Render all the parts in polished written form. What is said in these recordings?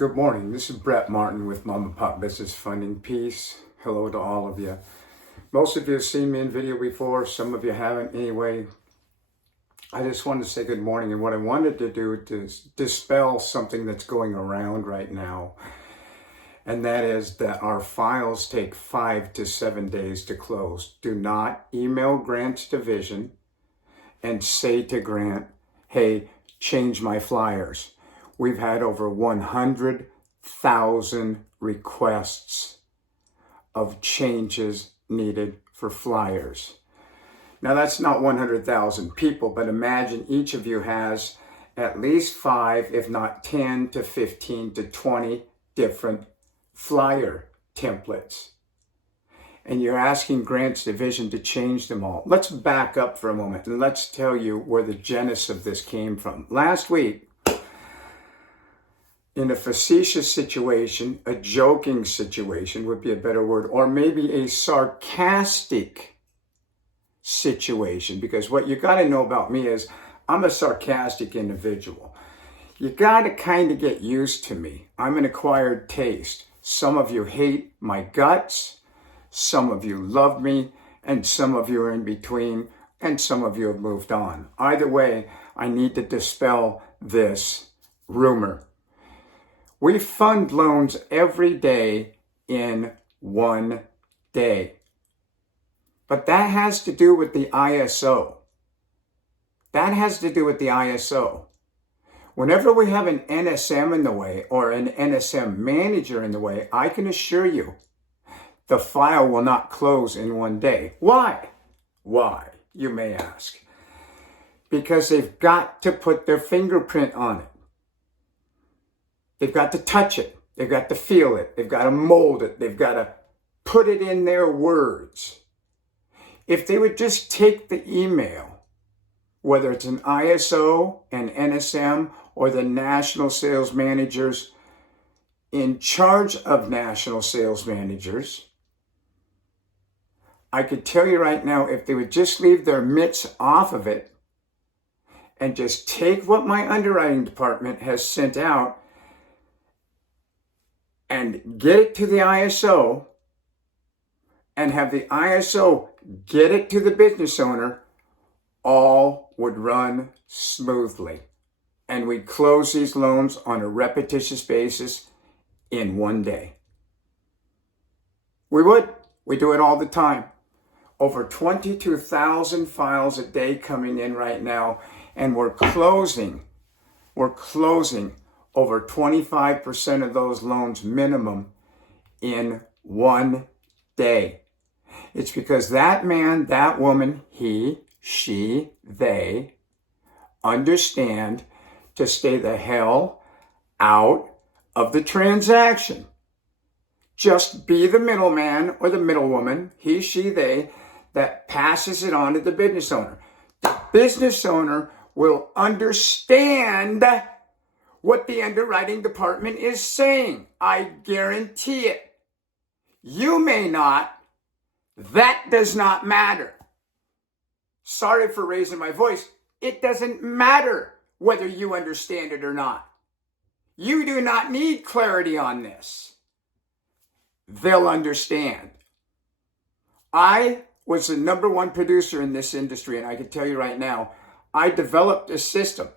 Good morning. This is Brett Martin with Mom and Pop Business Funding. Peace. Hello to all of you. Most of you have seen me in video before. Some of you haven't anyway. I just wanted to say good morning. And what I wanted to do is dispel something that's going around right now. And that is that our files take 5 to 7 days to close. Do not email Grant's division and say to Grant, hey, change my flyers. We've had over 100,000 requests of changes needed for flyers. Now that's not 100,000 people, but imagine each of you has at least 5, if not 10 to 15 to 20 different flyer templates. And you're asking Grant's division to change them all. Let's back up for a moment and let's tell you where the genesis of this came from. Last week, in a facetious situation, a joking situation would be a better word, or maybe a sarcastic situation, because what you got to know about me is I'm a sarcastic individual. You got to kind of get used to me. I'm an acquired taste. Some of you hate my guts, some of you love me, and some of you are in between, and some of you have moved on. Either way, I need to dispel this rumor. We fund loans every day in 1 day. But that has to do with the ISO. That has to do with the ISO. Whenever we have an NSM in the way or an NSM manager in the way, I can assure you the file will not close in 1 day. Why? Why, you may ask. Because they've got to put their fingerprint on it. They've got to touch it. They've got to feel it. They've got to mold it. They've got to put it in their words. If they would just take the email, whether it's an ISO, an NSM, or the national sales managers in charge of national sales managers, I could tell you right now, if they would just leave their mitts off of it and just take what my underwriting department has sent out and get it to the ISO and have the ISO get it to the business owner, all would run smoothly. And we'd close these loans on a repetitious basis in 1 day. We would. We do it all the time. Over 22,000 files a day coming in right now, and we're closing over 25% of those loans minimum in 1 day. It's because that man, that woman, he, she, they understand to stay the hell out of the transaction. Just be the middleman or the middlewoman, he, she, they, that passes it on to the business owner. The business owner will understand what the underwriting department is saying. I guarantee it. You may not. That does not matter. Sorry for raising my voice. It doesn't matter whether you understand it or not. You do not need clarity on this. They'll understand. I was the #1 producer in this industry, and I can tell you right now, I developed a system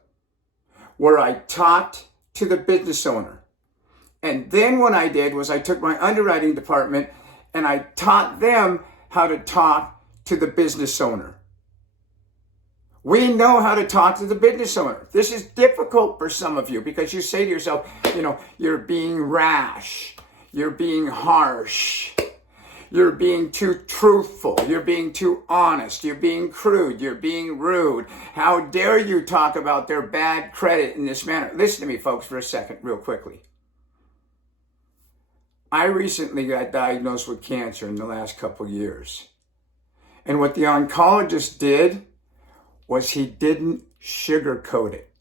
where I talked to the business owner. And then what I did was I took my underwriting department and I taught them how to talk to the business owner. We know how to talk to the business owner. This is difficult for some of you because you say to yourself, you're being rash, you're being harsh, you're being too truthful, you're being too honest, you're being crude, you're being rude. How dare you talk about their bad credit in this manner? Listen to me, folks, for a second, real quickly. I recently got diagnosed with cancer in the last couple years. And what the oncologist did was he didn't sugarcoat it.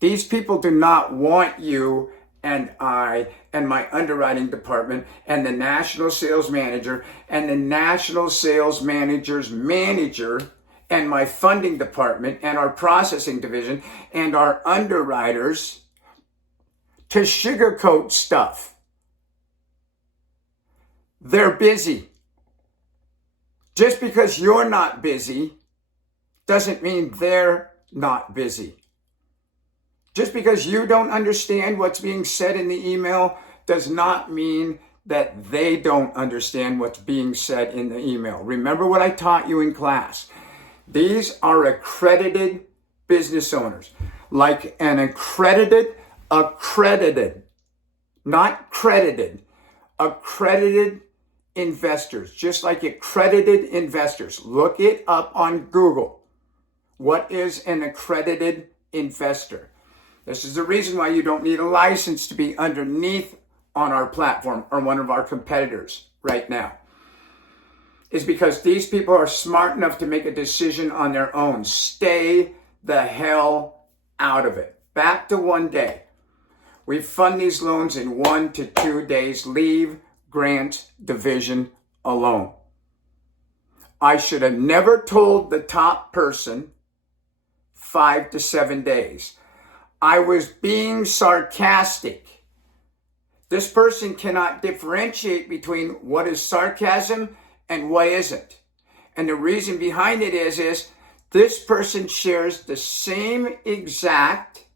These people do not want you and I and my underwriting department and the national sales manager and the national sales manager's manager and my funding department and our processing division and our underwriters to sugarcoat stuff. They're busy. Just because you're not busy doesn't mean they're not busy. Just because you don't understand what's being said in the email does not mean that they don't understand what's being said in the email. Remember what I taught you in class. These are accredited business owners. Like an accredited, not credited, accredited investors, just like accredited investors. Look it up on Google. What is an accredited investor? This is the reason why you don't need a license to be underneath on our platform or one of our competitors right now. Is because these people are smart enough to make a decision on their own. Stay the hell out of it. Back to 1 day. We fund these loans in 1 to 2 days. Leave grant division alone. I should have never told the top person 5 to 7 days. I was being sarcastic. This person cannot differentiate between what is sarcasm and what isn't. And the reason behind it is this person shares the same exact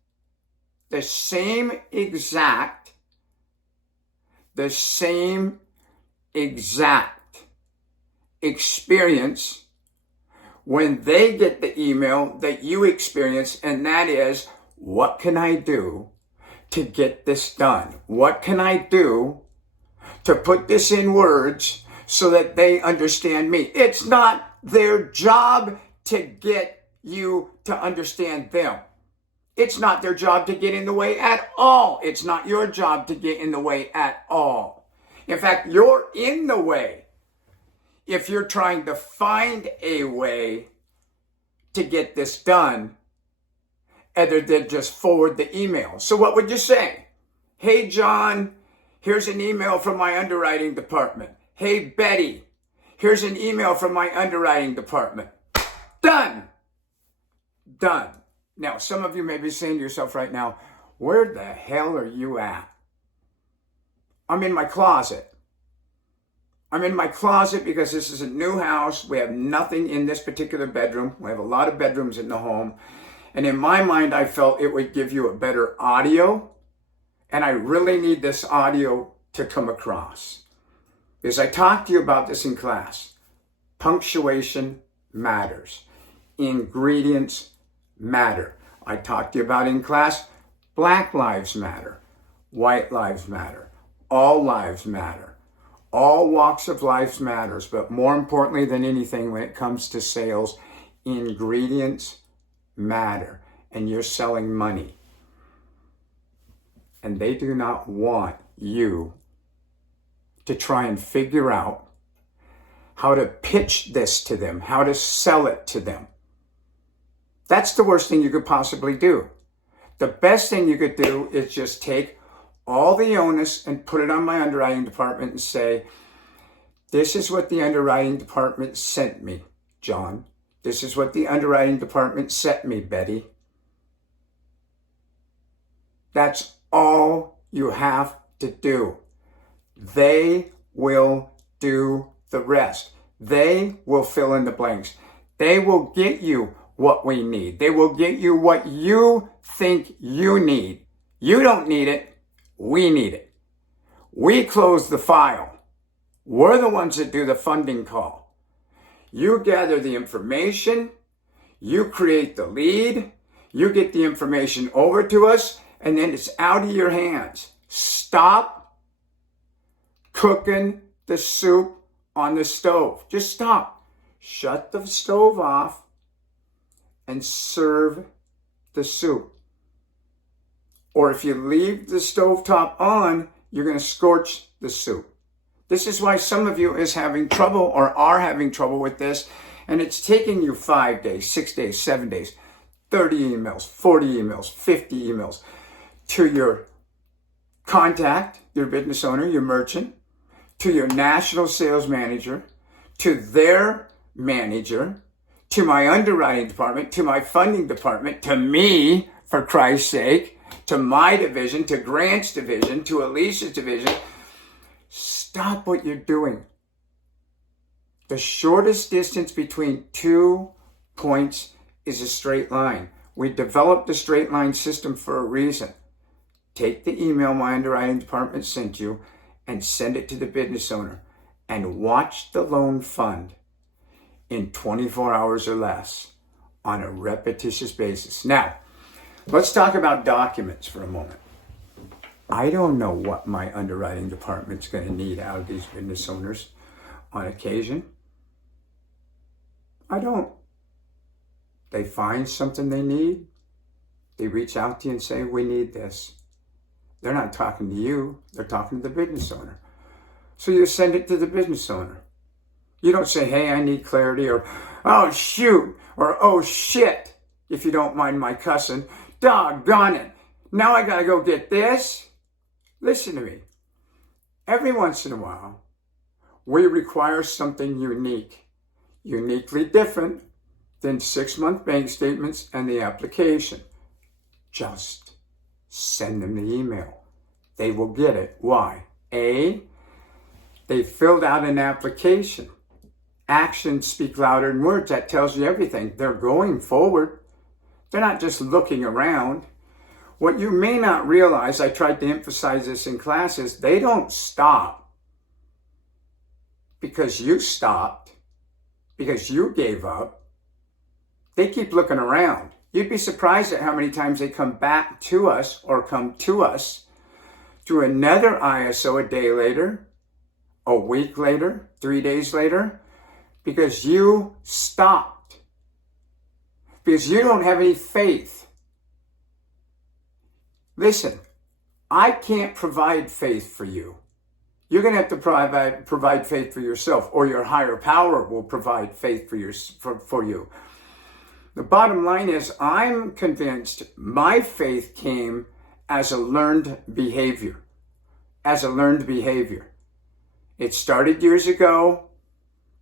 experience when they get the email that you experience, and that is, what can I do to get this done? What can I do to put this in words so that they understand me? It's not their job to get you to understand them. It's not their job to get in the way at all. It's not your job to get in the way at all. In fact, you're in the way if you're trying to find a way to get this done other than just forward the email. So what would you say? Hey, John, here's an email from my underwriting department. Hey, Betty, here's an email from my underwriting department. Done. Done. Now, some of you may be saying to yourself right now, where the hell are you at? I'm in my closet. I'm in my closet because this is a new house. We have nothing in this particular bedroom. We have a lot of bedrooms in the home. And in my mind, I felt it would give you a better audio. And I really need this audio to come across. Because I talked to you about this in class. Punctuation matters. Ingredients matter. I talked to you about in class, Black lives matter. White lives matter. All lives matter. All walks of life matters. But more importantly than anything, when it comes to sales, ingredients matter. And you're selling money. And they do not want you to try and figure out how to pitch this to them, how to sell it to them. That's the worst thing you could possibly do. The best thing you could do is just take all the onus and put it on my underwriting department and say, this is what the underwriting department sent me, John. This is what the underwriting department sent me, Betty. That's all you have to do. They will do the rest. They will fill in the blanks. They will get you what we need. They will get you what you think you need. You don't need it. We need it. We close the file. We're the ones that do the funding call. You gather the information. You create the lead. You get the information over to us, and then it's out of your hands. Stop cooking the soup on the stove. Just stop. Shut the stove off and serve the soup. Or if you leave the stovetop on, you're going to scorch the soup. This is why some of you is having trouble or are having trouble with this, and it's taking you 5 days, 6 days, 7 days, 30 emails, 40 emails, 50 emails to your contact, your business owner, your merchant, to your national sales manager, to their manager, to my underwriting department, to my funding department, to me, for Christ's sake, to my division, to Grant's division, to Alicia's division. Stop what you're doing. The shortest distance between 2 points is a straight line. We developed the straight line system for a reason. Take the email my underwriting department sent you and send it to the business owner and watch the loan fund in 24 hours or less on a repetitious basis. Now, let's talk about documents for a moment. I don't know what my underwriting department's going to need out of these business owners on occasion. I don't. They find something they need. They reach out to you and say, we need this. They're not talking to you. They're talking to the business owner. So you send it to the business owner. You don't say, hey, I need clarity, or, oh, shoot, or, oh, shit, if you don't mind my cussing. Doggone it. Now I got to go get this. Listen to me. Every once in a while, we require something unique, uniquely different than 6-month bank statements and the application. Just send them the email. They will get it. Why? A, they filled out an application. Actions speak louder than words. That tells you everything. They're going forward. They're not just looking around. What you may not realize, I tried to emphasize this in classes, they don't stop because you stopped, because you gave up. They keep looking around. You'd be surprised at how many times they come back to us or come to us through another ISO a day later, a week later, 3 days later, because you stopped. Because you don't have any faith. Listen, I can't provide faith for you. You're going to have to provide faith for yourself, or your higher power will provide faith for you. The bottom line is, I'm convinced my faith came as a learned behavior. As a learned behavior. It started years ago.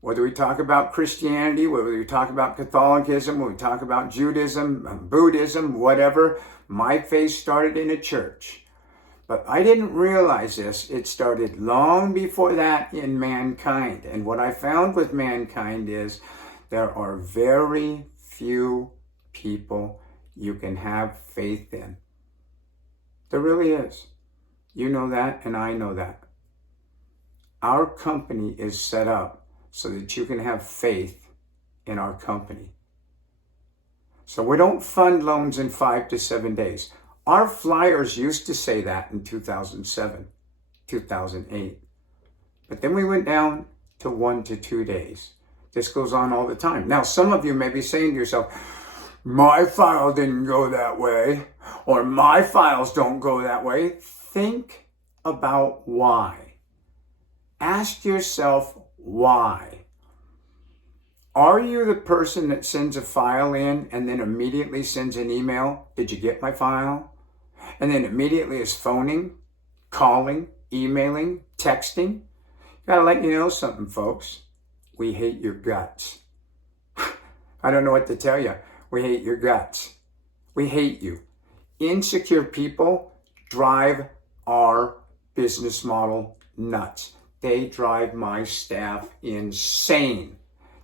Whether we talk about Christianity, whether we talk about Catholicism, whether we talk about Judaism, Buddhism, whatever, my faith started in a church. But I didn't realize this. It started long before that in mankind. And what I found with mankind is there are very few people you can have faith in. There really is. You know that, and I know that. Our company is set up so that you can have faith in our company. So we don't fund loans in 5 to 7 days. Our flyers used to say that in 2007, 2008. But then we went down to 1 to 2 days. This goes on all the time. Now, some of you may be saying to yourself, my file didn't go that way, or my files don't go that way. Think about why. Ask yourself why. Are you the person that sends a file in and then immediately sends an email? Did you get my file? And then immediately is phoning, calling, emailing, texting? Gotta let you know something, folks. We hate your guts. I don't know what to tell you. We hate your guts. We hate you. Insecure people drive our business model nuts. They drive my staff insane.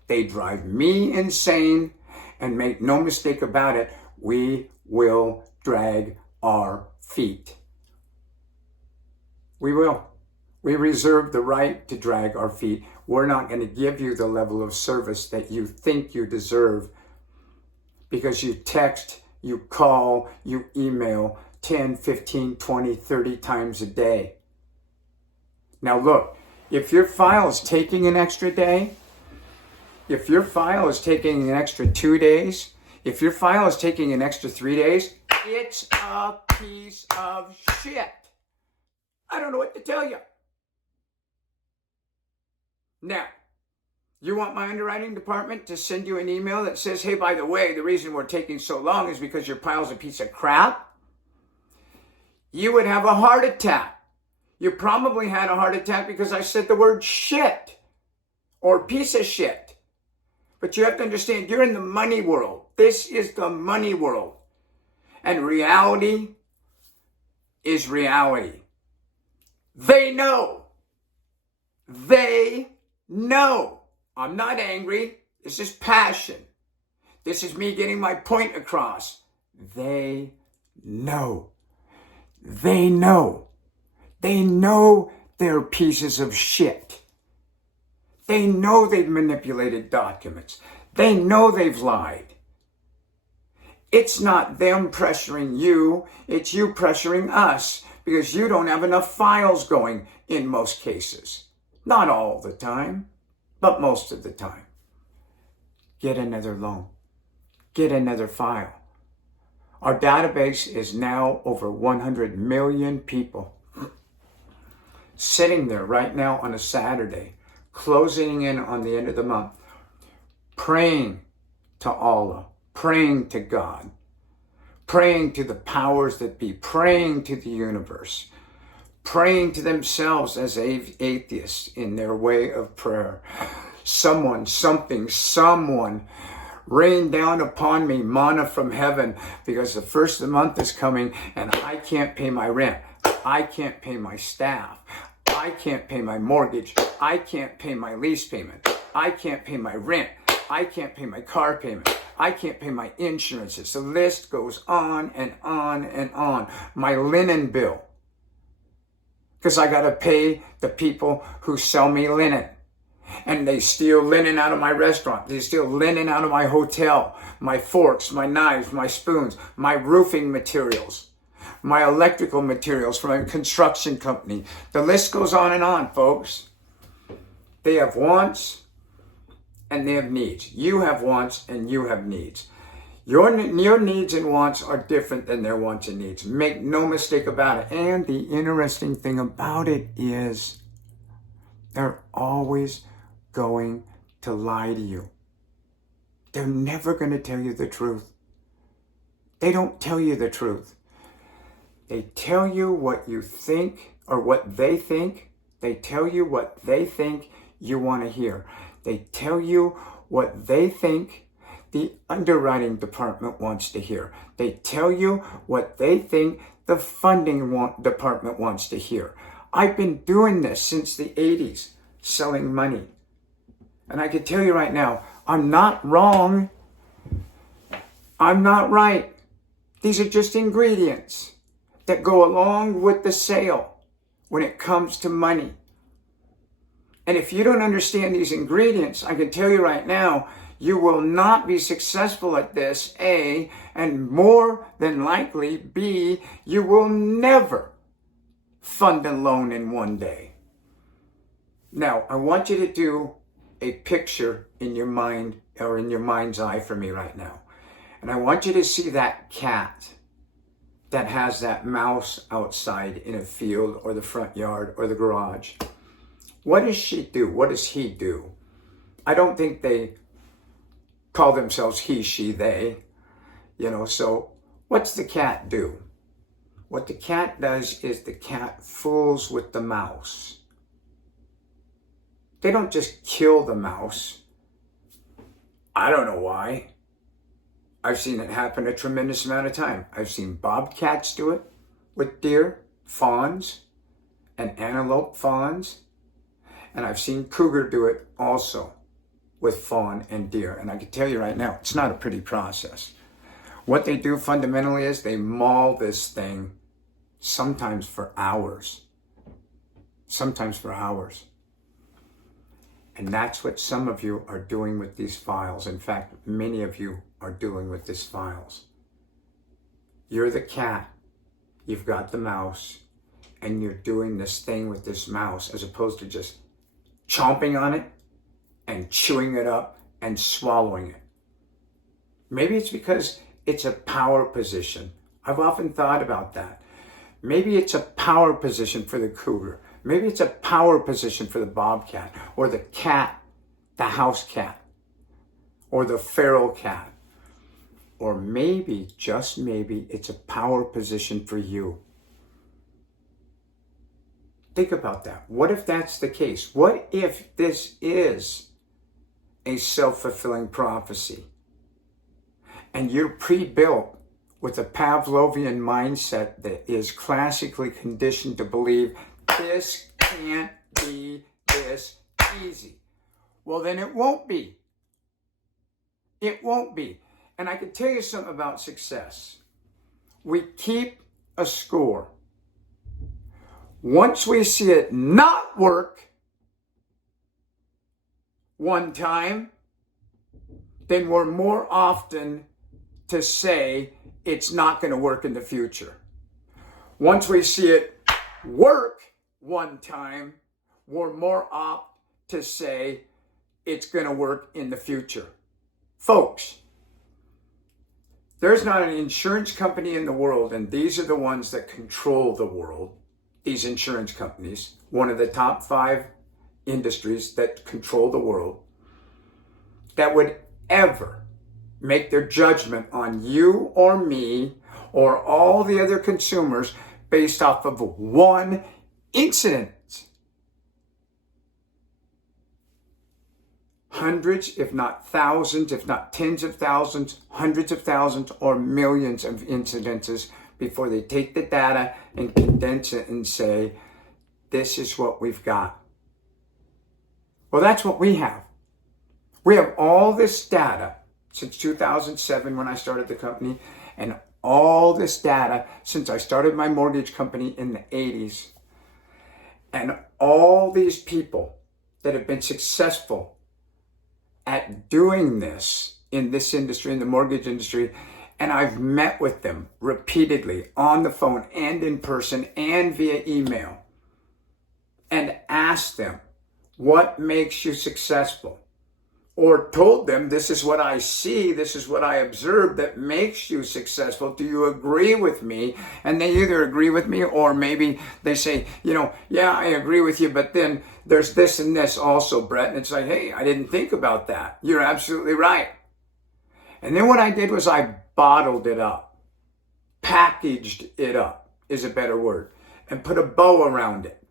They drive me insane, and make no mistake about it, we will drag our feet. We will. We reserve the right to drag our feet. We're not going to give you the level of service that you think you deserve because you text, you call, you email 10, 15, 20, 30 times a day. Now look, if your file is taking an extra day, if your file is taking an extra 2 days, if your file is taking an extra 3 days, it's a piece of shit. I don't know what to tell you. Now, you want my underwriting department to send you an email that says, hey, by the way, the reason we're taking so long is because your file's a piece of crap? You would have a heart attack. You probably had a heart attack because I said the word shit or piece of shit. But you have to understand, you're in the money world. This is the money world. And reality is reality. They know. They know. I'm not angry. This is passion. This is me getting my point across. They know. They know. They know they're pieces of shit. They know they've manipulated documents. They know they've lied. It's not them pressuring you, it's you pressuring us because you don't have enough files going in most cases. Not all the time, but most of the time. Get another loan. Get another file. Our database is now over 100 million people sitting there right now on a Saturday, closing in on the end of the month, praying to Allah, praying to God, praying to the powers that be, praying to the universe, praying to themselves as atheists in their way of prayer. Someone, something, someone rain down upon me manna from heaven because the first of the month is coming and I can't pay my rent. I can't pay my staff. I can't pay my mortgage. I can't pay my lease payment. I can't pay my rent. I can't pay my car payment. I can't pay my insurances. The list goes on and on and on. My linen bill. Because I got to pay the people who sell me linen. And they steal linen out of my restaurant. They steal linen out of my hotel. My forks, my knives, my spoons, my roofing materials, my electrical materials from a construction company. The list goes on and on, folks. They have wants and they have needs. You have wants and you have needs. Your needs and wants are different than their wants and needs. Make no mistake about it. And the interesting thing about it is they're always going to lie to you. They're never going to tell you the truth. They don't tell you the truth. They tell you what you think or what they think. They tell you what they think you want to hear. They tell you what they think the underwriting department wants to hear. They tell you what they think the funding department wants to hear. I've been doing this since the 80s, selling money. And I can tell you right now, I'm not wrong. I'm not right. These are just ingredients that go along with the sale when it comes to money. And if you don't understand these ingredients, I can tell you right now, you will not be successful at this, A, and more than likely, B, you will never fund a loan in one day. Now, I want you to do a picture in your mind or in your mind's eye for me right now. And I want you to see that cat that has that mouse outside in a field or the front yard or the garage. What does she do? What does he do? I don't think they call themselves he, she, they. So what's the cat do? What the cat does is the cat fools with the mouse. They don't just kill the mouse. I don't know why. I've seen it happen a tremendous amount of time. I've seen bobcats do it with deer, fawns, and antelope fawns. And I've seen cougar do it also with fawn and deer. And I can tell you right now, it's not a pretty process. What they do fundamentally is they maul this thing sometimes for hours. Sometimes for hours. And that's what some of you are doing with these files. In fact, many of you are doing with these files. You're the cat. You've got the mouse. And you're doing this thing with this mouse as opposed to just chomping on it and chewing it up and swallowing it. Maybe it's because it's a power position. I've often thought about that. Maybe it's a power position for the cougar. Maybe it's a power position for the bobcat or the cat, the house cat, or the feral cat. Or maybe, just maybe, it's a power position for you. Think about that. What if that's the case? What if this is a self-fulfilling prophecy? And you're pre-built with a Pavlovian mindset that is classically conditioned to believe this can't be this easy. Well, then it won't be. It won't be. And I can tell you something about success. We keep a score. Once we see it not work one time, then we're more often to say it's not going to work in the future. Once we see it work one time, we're more apt to say it's going to work in the future. Folks, there's not an insurance company in the world, and these are the ones that control the world, these insurance companies, one of the top 5 industries that control the world, that would ever make their judgment on you or me or all the other consumers based off of one incident. Hundreds, if not thousands, if not tens of thousands, hundreds of thousands, or millions of incidences before they take the data and condense it and say, this is what we've got. Well, that's what we have. We have all this data since 2007 when I started the company, and all this data since I started my mortgage company in the 80s. And all these people that have been successful at doing this in this industry, in the mortgage industry, and I've met with them repeatedly on the phone and in person and via email and asked them, what makes you successful? Or told them, this is what I see, this is what I observe that makes you successful. Do you agree with me? And they either agree with me or maybe they say, yeah, I agree with you, but then there's this and this also, Brett. And it's like, hey, I didn't think about that. You're absolutely right. And then what I did was I bottled it up, packaged it up is a better word, and put a bow around it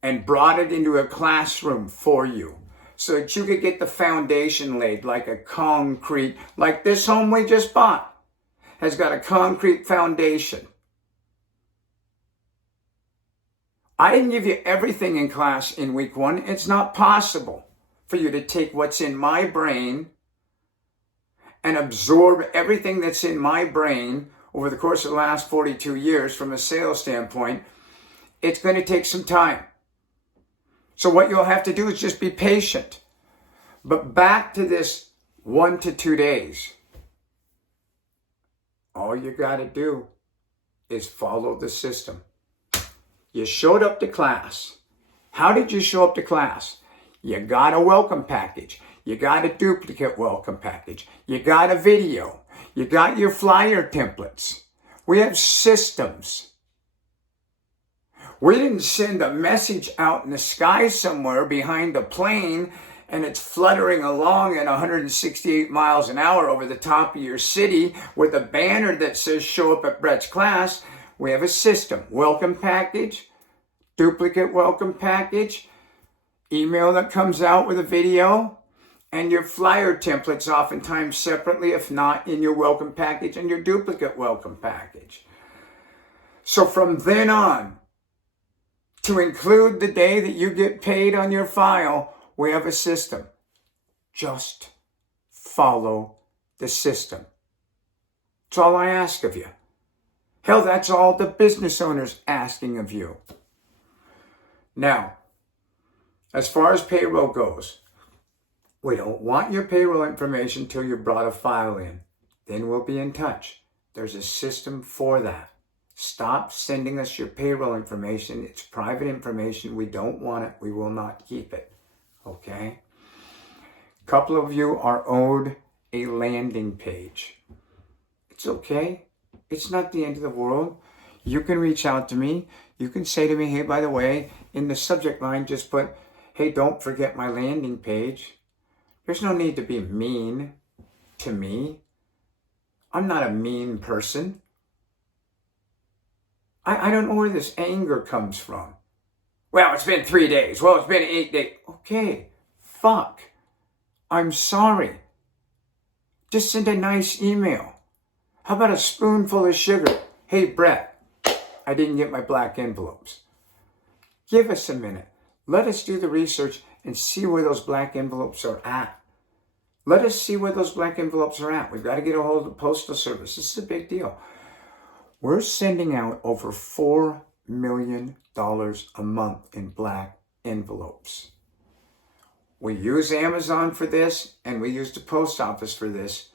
and brought it into a classroom for you, so that you could get the foundation laid like a concrete, like this home we just bought has got a concrete foundation. I didn't give you everything in class in week 1. It's not possible for you to take what's in my brain and absorb everything that's in my brain over the course of the last 42 years from a sales standpoint. It's going to take some time. So what you'll have to do is just be patient. But back to this 1 to 2 days. All you got to do is follow the system. You showed up to class. How did you show up to class? You got a welcome package. You got a duplicate welcome package. You got a video. You got your flyer templates. We have systems. We didn't send a message out in the sky somewhere behind a plane and it's fluttering along at 168 miles an hour over the top of your city with a banner that says show up at Brett's class. We have a system. Welcome package, duplicate welcome package, email that comes out with a video, and your flyer templates oftentimes separately, if not in your welcome package and your duplicate welcome package. So from then on, to include the day that you get paid on your file, we have a system. Just follow the system. That's all I ask of you. Hell, that's all the business owners asking of you. Now, as far as payroll goes, we don't want your payroll information until you brought a file in. Then we'll be in touch. There's a system for that. Stop sending us your payroll information. It's private information. We don't want it. We will not keep it. Okay? A couple of you are owed a landing page. It's okay. It's not the end of the world. You can reach out to me. You can say to me, hey, by the way, in the subject line, just put, hey, don't forget my landing page. There's no need to be mean to me. I'm not a mean person. I don't know where this anger comes from. Well, it's been 3 days. Well, it's been 8 days. Okay, fuck. I'm sorry. Just send a nice email. How about a spoonful of sugar? Hey, Brett, I didn't get my black envelopes. Give us a minute. Let us do the research and see where those black envelopes are at. Let us see where those black envelopes are at. We've got to get a hold of the Postal Service. This is a big deal. We're sending out over $4 million a month in black envelopes. We use Amazon for this, and we use the post office for this.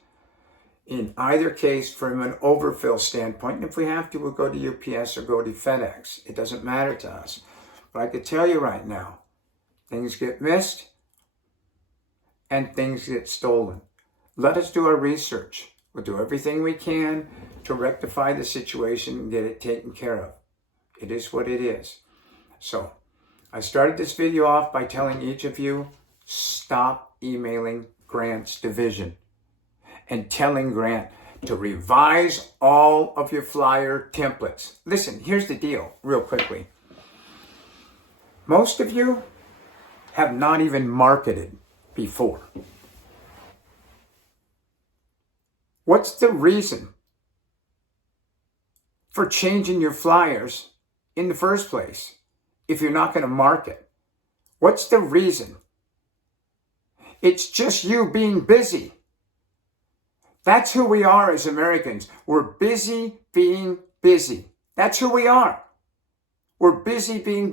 In either case, from an overfill standpoint, and if we have to, we'll go to UPS or go to FedEx. It doesn't matter to us. But I can tell you right now, things get missed and things get stolen. Let us do our research. We'll do everything we can to rectify the situation and get it taken care of. It is what it is. So, I started this video off by telling each of you, stop emailing Grant's division and telling Grant to revise all of your flyer templates. Listen, here's the deal, real quickly. Most of you have not even marketed before. What's the reason for changing your flyers in the first place if you're not going to market? What's the reason? It's just you being busy. That's who we are as Americans. We're busy being busy. That's who we are. We're busy being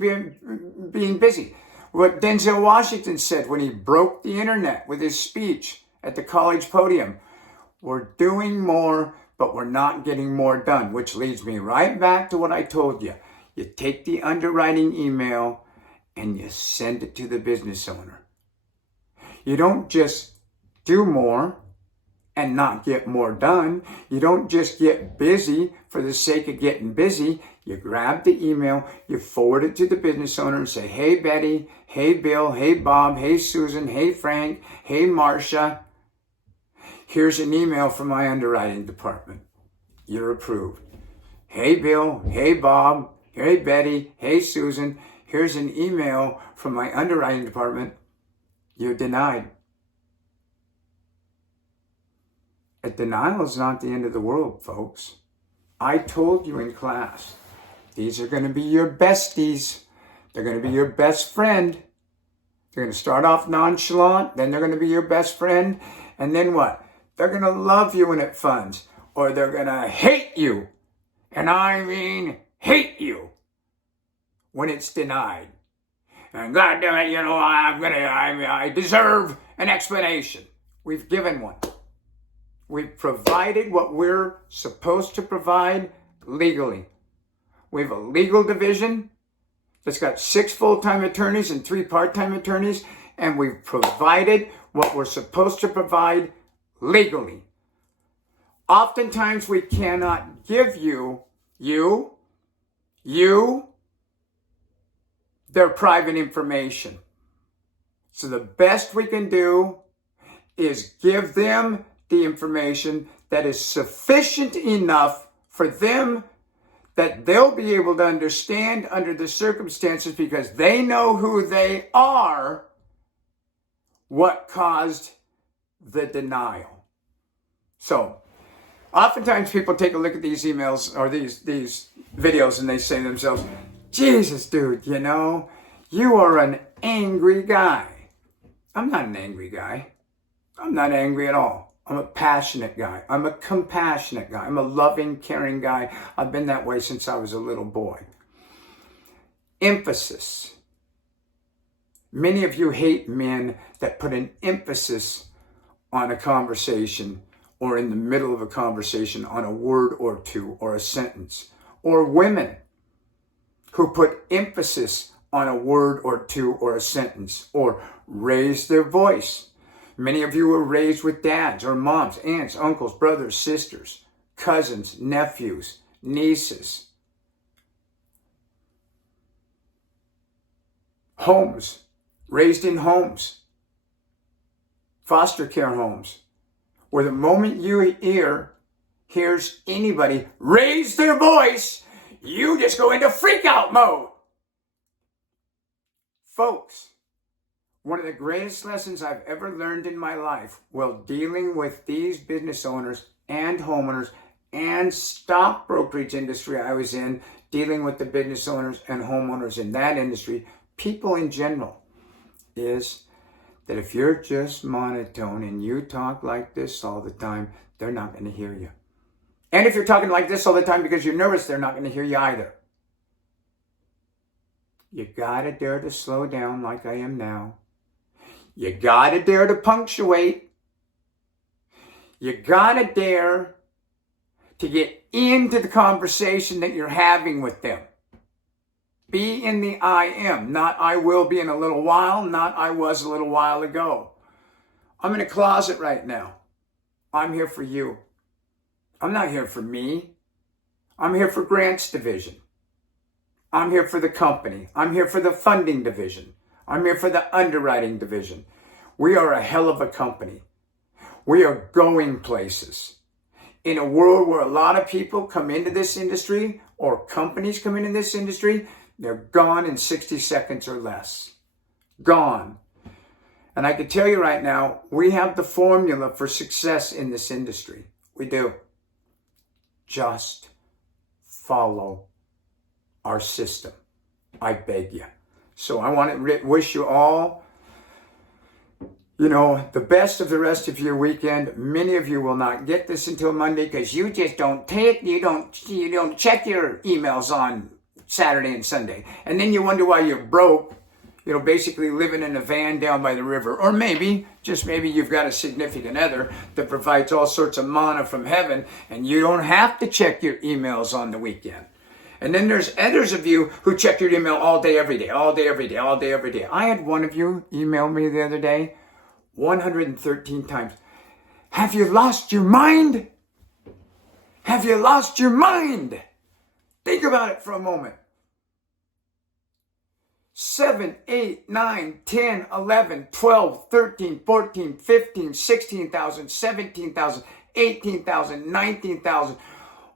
busy. What Denzel Washington said when he broke the internet with his speech at the college podium, we're doing more, but we're not getting more done, which leads me right back to what I told you. You take the underwriting email and you send it to the business owner. You don't just do more and not get more done. You don't just get busy for the sake of getting busy. You grab the email, you forward it to the business owner and say, hey Betty, hey Bill, hey Bob, hey Susan, hey Frank, hey Marcia. Here's an email from my underwriting department. You're approved. Hey Bill, hey Bob, hey Betty, hey Susan. Here's an email from my underwriting department. You're denied. A denial is not the end of the world, folks. I told you in class, these are going to be your besties. They're going to be your best friend. They're going to start off nonchalant, then they're going to be your best friend, and then what? They're going to love you when it funds, or they're going to hate you, and I mean hate you, when it's denied. And God damn it, I deserve an explanation. We've given one. We've provided what we're supposed to provide legally. We have a legal division that's got 6 full-time attorneys and 3 part-time attorneys, and we've provided what we're supposed to provide legally. Oftentimes we cannot give you their private information. So the best we can do is give them the information that is sufficient enough for them that they'll be able to understand under the circumstances, because they know who they are, what caused the denial. So oftentimes people take a look at these emails or these videos and they say to themselves, Jesus, dude, you are an angry guy. I'm not an angry guy. I'm not angry at all. I'm a passionate guy. I'm a compassionate guy. I'm a loving, caring guy. I've been that way since I was a little boy. Emphasis. Many of you hate men that put an emphasis on a conversation or in the middle of a conversation on a word or two or a sentence. Or women who put emphasis on a word or two or a sentence or raise their voice. Many of you were raised with dads or moms, aunts, uncles, brothers, sisters, cousins, nephews, nieces. Homes, raised in homes, foster care homes, where the moment you hears anybody raise their voice, you just go into freak out mode. Folks, one of the greatest lessons I've ever learned in my life while dealing with these business owners and homeowners and stock brokerage industry I was in, dealing with the business owners and homeowners in that industry, people in general, is that if you're just monotone and you talk like this all the time, they're not going to hear you. And if you're talking like this all the time because you're nervous, they're not going to hear you either. You got to dare to slow down like I am now. You got to dare to punctuate. You got to dare to get into the conversation that you're having with them. Be in the I am, not I will be in a little while, not I was a little while ago. I'm in a closet right now. I'm here for you. I'm not here for me. I'm here for Grant's division. I'm here for the company. I'm here for the funding division. I'm here for the underwriting division. We are a hell of a company. We are going places. In a world where a lot of people come into this industry or companies come into this industry, they're gone in 60 seconds or less. Gone. And I can tell you right now, we have the formula for success in this industry. We do. Just follow our system. I beg you. So I want to wish you all, the best of the rest of your weekend. Many of you will not get this until Monday because you just don't you don't check your emails on Saturday and Sunday. And then you wonder why you're broke, basically living in a van down by the river. Or maybe you've got a significant other that provides all sorts of manna from heaven and you don't have to check your emails on the weekend. And then there's others of you who check your email all day, every day, all day, every day, all day, every day. I had one of you email me the other day 113 times. Have you lost your mind? Have you lost your mind? Think about it for a moment. 7, 8, 9, 10, 11, 12, 13, 14, 15, 16,000, 17,000, 18,000, 19,000.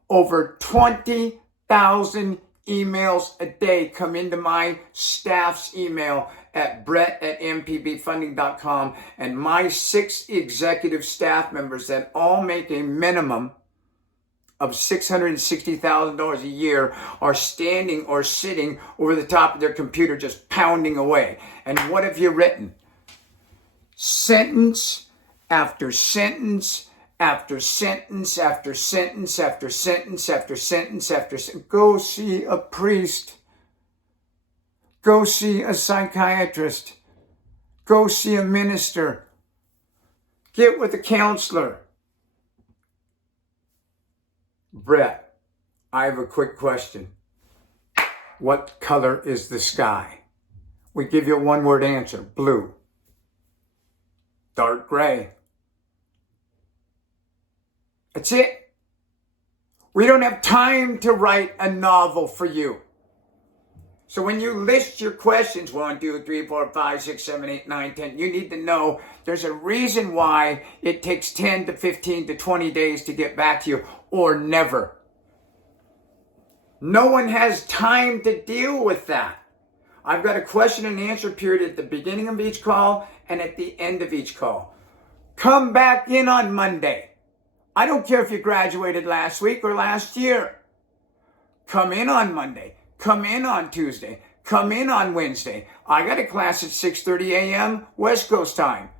Over 20,000 emails a day come into my staff's email at brett@mpbfunding.com, and my 6 executive staff members that all make a minimum of $660,000 a year are standing or sitting over the top of their computer just pounding away. And what have you written? Sentence after sentence after sentence after sentence after sentence after sentence after sentence. Go see a priest. Go see a psychiatrist. Go see a minister. Get with a counselor. Brett, I have a quick question. What color is the sky? We give you a one-word answer. Blue. Dark gray. That's it. We don't have time to write a novel for you. So when you list your questions, 1, 2, 3, 4, 5, 6, 7, 8, 9, 10, you need to know there's a reason why it takes 10 to 15 to 20 days to get back to you, or never. No one has time to deal with that. I've got a question and answer period at the beginning of each call and at the end of each call. Come back in on Monday. I don't care if you graduated last week or last year. Come in on Monday. Come in on Tuesday. Come in on Wednesday. I got a class at 6:30 a.m. West Coast time.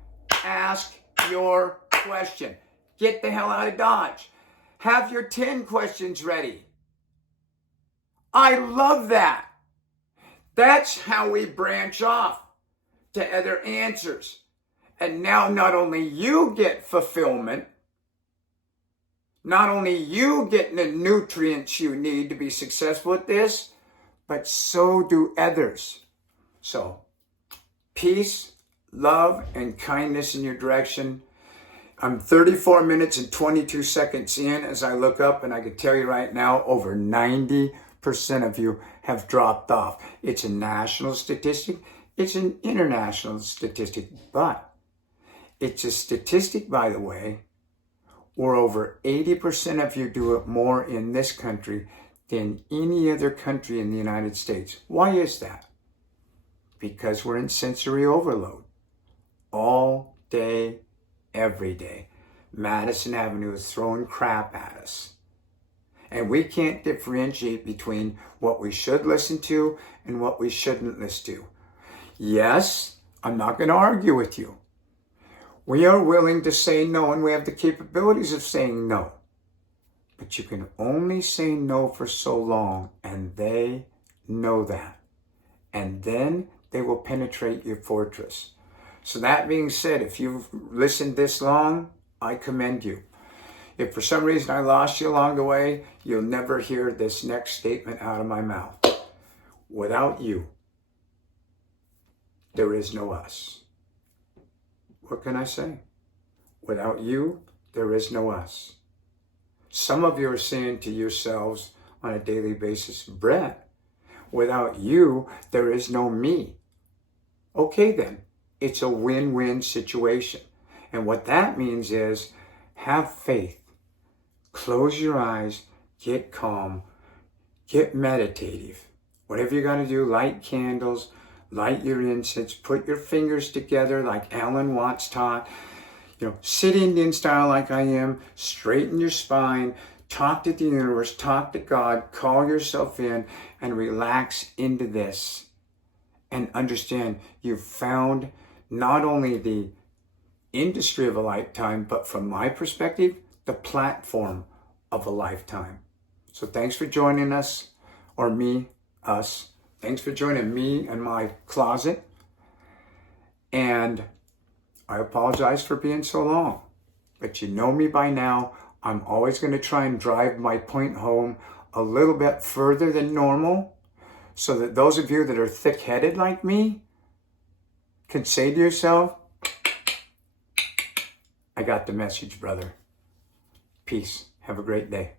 Ask your question. Get the hell out of Dodge. Have your 10 questions ready. I love that. That's how we branch off to other answers. And now not only you get fulfillment, not only you get the nutrients you need to be successful at this, but so do others. So, peace, love, and kindness in your direction. I'm 34 minutes and 22 seconds in as I look up, and I can tell you right now, over 90% of you have dropped off. It's a national statistic. It's an international statistic, but it's a statistic, by the way, where over 80% of you do it more in this country than any other country in the United States. Why is that? Because we're in sensory overload all day, every day. Madison Avenue is throwing crap at us. And we can't differentiate between what we should listen to and what we shouldn't listen to. Yes, I'm not going to argue with you. We are willing to say no, and we have the capabilities of saying no. But you can only say no for so long, and they know that. And then they will penetrate your fortress. So that being said, if you've listened this long, I commend you. If for some reason I lost you along the way, you'll never hear this next statement out of my mouth. Without you, there is no us. What can I say? Without you, there is no us. Some of you are saying to yourselves on a daily basis, Brett, without you, there is no me. Okay then, it's a win-win situation. And what that means is have faith. Close your eyes, get calm, get meditative. Whatever you got to do, light candles, light your incense, put your fingers together like Alan Watts taught. Sit Indian style like I am, straighten your spine, talk to the universe, talk to God, call yourself in, and relax into this. And understand you've found not only the industry of a lifetime, but from my perspective, the platform of a lifetime. So thanks for joining us, or me, us. Thanks for joining me in my closet. And I apologize for being so long, but you know me by now. I'm always going to try and drive my point home a little bit further than normal, so that those of you that are thick-headed like me can say to yourself, I got the message, brother. Peace. Have a great day.